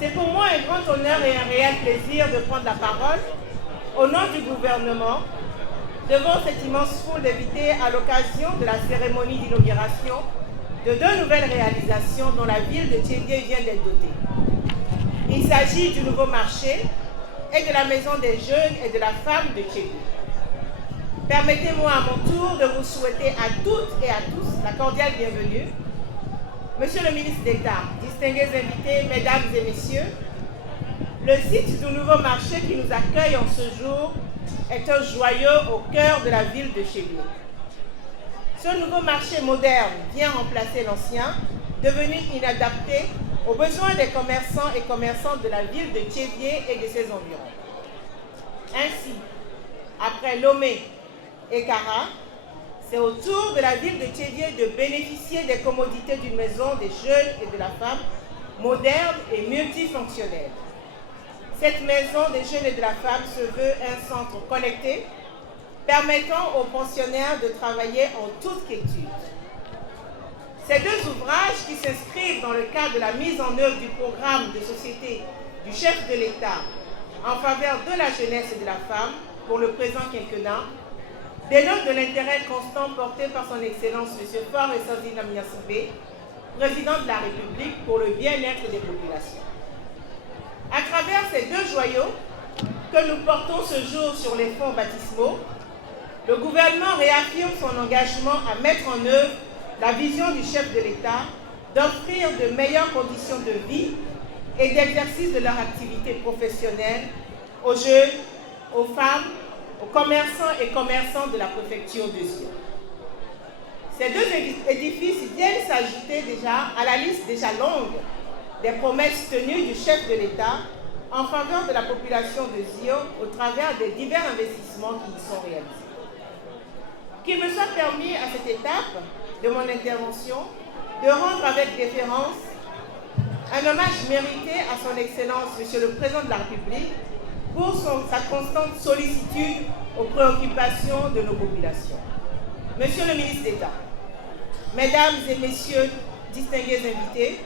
C'est pour moi un grand honneur et un réel plaisir de prendre la parole au nom du gouvernement devant cette immense foule d'invités à l'occasion de la cérémonie d'inauguration de 2 nouvelles réalisations dont la ville de Tchédié vient d'être dotée. Il s'agit du nouveau marché et de la maison des jeunes et de la femme de Tchédié. Permettez-moi à mon tour de vous souhaiter à toutes et à tous la cordiale bienvenue. Monsieur le ministre d'État, distingués invités, mesdames et messieurs, le site du nouveau marché qui nous accueille en ce jour est un joyau au cœur de la ville de Tchédié. Ce nouveau marché moderne vient remplacer l'ancien, devenu inadapté aux besoins des commerçants et commerçantes de la ville de Tchédié et de ses environs. Ainsi, après Lomé et Kara, c'est au tour de la ville de Tchédié de bénéficier des commodités d'une maison des jeunes et de la femme moderne et multifonctionnelle. Cette maison des jeunes et de la femme se veut un centre connecté permettant aux pensionnaires de travailler en toute quiétude. Ces 2 ouvrages qui s'inscrivent dans le cadre de la mise en œuvre du programme de société du chef de l'État en faveur de la jeunesse et de la femme pour le présent quinquennat dénote de l'intérêt constant porté par son Excellence M. Faure Essenzina Miassibé, président de la République pour le bien-être des populations. À travers ces 2 joyaux que nous portons ce jour sur les fonds baptismaux, le gouvernement réaffirme son engagement à mettre en œuvre la vision du chef de l'État d'offrir de meilleures conditions de vie et d'exercice de leur activité professionnelle aux jeunes, aux femmes, aux commerçants et commerçantes de la préfecture de Sion. Ces 2 édifices viennent s'ajouter déjà à la liste déjà longue des promesses tenues du chef de l'État en faveur de la population de Sion au travers des divers investissements qui y sont réalisés. Qu'il me soit permis à cette étape de mon intervention de rendre avec déférence un hommage mérité à son Excellence, Monsieur le Président de la République, pour sa constante sollicitude aux préoccupations de nos populations. Monsieur le ministre d'État, mesdames et messieurs distingués invités,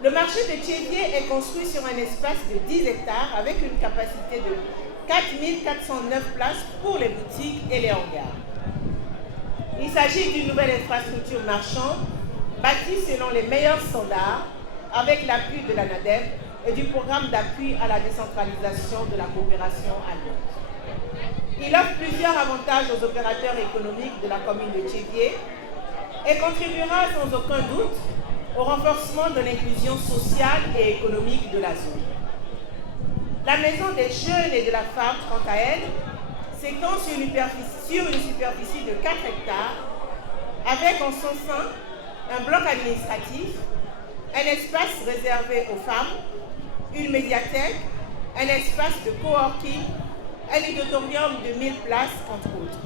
le marché de Tchédié est construit sur un espace de 10 hectares avec une capacité de 4 409 places pour les boutiques et les hangars. Il s'agit d'une nouvelle infrastructure marchande bâtie selon les meilleurs standards avec l'appui de la NADEF et du programme d'appui à la décentralisation de la coopération allemande. Il offre plusieurs avantages aux opérateurs économiques de la commune de Tchédié et contribuera sans aucun doute au renforcement de l'inclusion sociale et économique de la zone. La maison des jeunes et de la femme, quant à elle, s'étend sur une superficie de 4 hectares avec en son sein un bloc administratif, un espace réservé aux femmes, une médiathèque, un espace de coworking, un auditorium de 1000 places, entre autres.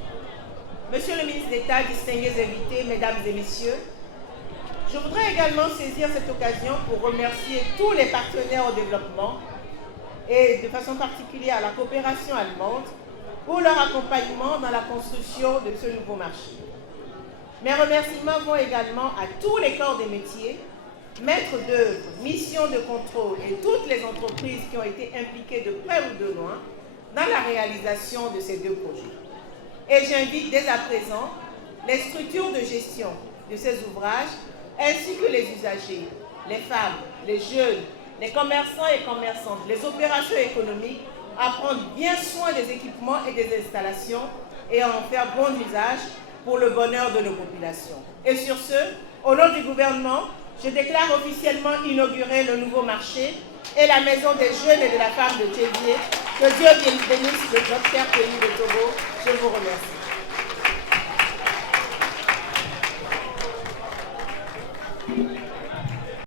Monsieur le ministre d'État, distingués invités, mesdames et messieurs, je voudrais également saisir cette occasion pour remercier tous les partenaires au développement et de façon particulière la coopération allemande pour leur accompagnement dans la construction de ce nouveau marché. Mes remerciements vont également à tous les corps des métiers, maîtres d'œuvre, missions de contrôle et toutes les entreprises qui ont été impliquées de près ou de loin dans la réalisation de ces 2 projets. Et j'invite dès à présent les structures de gestion de ces ouvrages ainsi que les usagers, les femmes, les jeunes, les commerçants et commerçantes, les opérations économiques à prendre bien soin des équipements et des installations et à en faire bon usage pour le bonheur de nos populations. Et sur ce, au nom du gouvernement, je déclare officiellement inaugurer le nouveau marché et la maison des jeunes et de la femme de Tchédié. Que Dieu bénisse notre cher pays de Togo. Je vous remercie.